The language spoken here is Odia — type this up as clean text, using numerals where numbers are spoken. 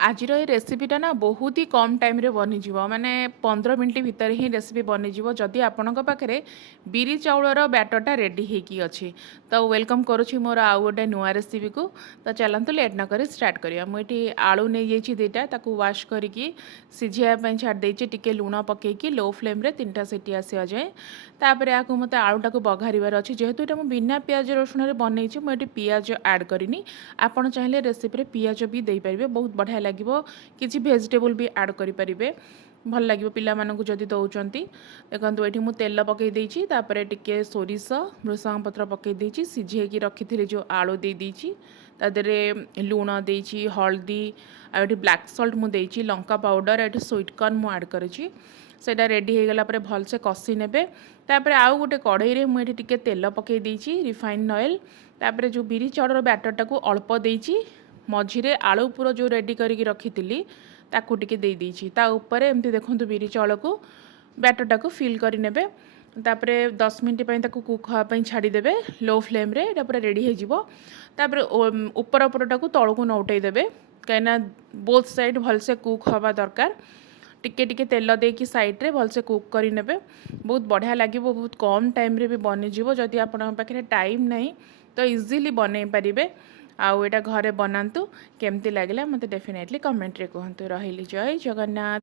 ଆଜିର ଏ ରେସିପିଟା ନା ବହୁତ ହି କମ୍ ଟାଇମ୍ରେ ବନିଯିବ, ମାନେ 15 ମିନିଟ୍ ଭିତରେ ହିଁ ରେସିପି ବନିଯିବ ଯଦି ଆପଣଙ୍କ ପାଖରେ ବିରି ଚାଉଳର ବ୍ୟାଟରଟା ରେଡ଼ି ହେଇକି ଅଛି। ତ ୱେଲକମ୍ କରୁଛି ମୋର ଆଉ ଗୋଟେ ନୂଆ ରେସିପିକୁ। ତ ଚାଲନ୍ତୁ ଲେଟ୍ ନ କରି ଷ୍ଟାର୍ଟ କରିବା। ମୁଁ ଏଠି ଆଳୁ ନେଇଯାଇଛି ଦୁଇଟା, ତାକୁ ୱାଶ୍ କରିକି ସିଝାଇବା ପାଇଁ ଛାଡ଼ି ଦେଇଛି ଟିକେ ଲୁଣ ପକାଇକି ଲୋ ଫ୍ଲେମ୍ରେ 3ଟା ସିଟି ଆସିବା ଯାଏଁ। ତାପରେ ଆକୁ ମୋତେ ଆଳୁଟାକୁ ବଘାରିବାର ଅଛି। ଯେହେତୁ ଏଇଟା ମୁଁ ବିନା ପିଆଜ ରସୁଣରେ ବନେଇଛି, ମୁଁ ଏଠି ପିଆଜ ଆଡ଼୍ କରିନି। ଆପଣ ଚାହିଁଲେ ରେସିପିରେ ପିଆଜ ବି ଦେଇପାରିବେ, ବହୁତ ବଢ଼ିଆ ଲାଗିବ। କିଛି ଭେଜିଟେବୁଲ୍ ବି ଆଡ଼୍ କରିପାରିବେ, ଭଲ ଲାଗିବ ପିଲାମାନଙ୍କୁ ଯଦି ଦେଉଛନ୍ତି। ଦେଖନ୍ତୁ ଏଠି ମୁଁ ତେଲ ପକାଇ ଦେଇଛି, ତାପରେ ଟିକେ ସୋରିଷ ଭୃଷଙ୍ଗ ପତ୍ର ପକାଇ ଦେଇଛି, ସିଝେଇକି ରଖିଥିଲି ଯେଉଁ ଆଳୁ ଦେଇଛି, ତା ଦେହରେ ଲୁଣ ଦେଇଛି, ହଳଦୀ, ଆଉ ଏଠି ବ୍ଲାକ୍ ସଲ୍ଟ ମୁଁ ଦେଇଛି, ଲଙ୍କା ପାଉଡ଼ର, ଏଠି ସୁଇଟ୍ କର୍ଣ୍ଣ ମୁଁ ଆଡ଼୍ କରିଛି। ସେଇଟା ରେଡ଼ି ହେଇଗଲା ପରେ ଭଲସେ କଷି ନେବେ। ତାପରେ ଆଉ ଗୋଟେ କଢ଼େଇରେ ମୁଁ ଏଠି ଟିକେ ତେଲ ପକାଇ ଦେଇଛି, ରିଫାଇନ୍ ଅଏଲ୍। ତାପରେ ଯେଉଁ ବିରି ଚାଉଳର ବ୍ୟାଟରଟାକୁ ଅଳ୍ପ ଦେଇଛି, ମଝିରେ ଆଳୁ ପୁର ଯେଉଁ ରେଡ଼ି କରିକି ରଖିଥିଲି ତାକୁ ଟିକେ ଦେଇଛି। ତା ଉପରେ ଏମିତି ଦେଖନ୍ତୁ ବିରି ଚାଉଳକୁ ବ୍ୟାଟରଟାକୁ ଫିଲ୍ କରିନେବେ। ତାପରେ 10 ମିନିଟ୍ ପାଇଁ ତାକୁ କୁକ୍ ହେବା ପାଇଁ ଛାଡ଼ିଦେବେ ଲୋ ଫ୍ଲେମ୍ରେ। ଏଇଟା ପୁରା ରେଡ଼ି ହେଇଯିବ। ତାପରେ ଉପର ପଟଟାକୁ ତଳକୁ ନଉଟାଇ ଦେବେ, କାହିଁକିନା ବୋଥ୍ ସାଇଡ଼୍ ଭଲସେ କୁକ୍ ହେବା ଦରକାର। ଟିକେ ଟିକେ ତେଲ ଦେଇକି ସାଇଡ଼୍ରେ ଭଲସେ କୁକ୍ କରିନେବେ। ବହୁତ ବଢ଼ିଆ ଲାଗିବ, ବହୁତ କମ୍ ଟାଇମ୍ରେ ବି ବନିଯିବ। ଯଦି ଆପଣଙ୍କ ପାଖରେ ଟାଇମ୍ ନାହିଁ ତ ଇଜିଲି ବନେଇ ପାରିବେ। ଆଉ ଏଇଟା ଘରେ ବନାନ୍ତୁ। କେମିତି ଲାଗିଲା ମୋତେ ଡେଫିନେଟଲି କମେଣ୍ଟରେ କୁହନ୍ତୁ। ରହିଲି, ଜୟ ଜଗନ୍ନାଥ।